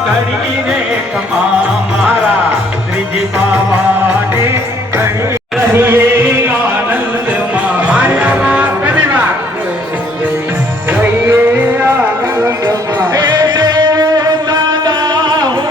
ઘડી રે કમા મારા ત્રીજી પાવાને ઘડી રહીએ આનંદમાં માયામાં કદીમાં રહીએ આનંદમાં હે દાદા હો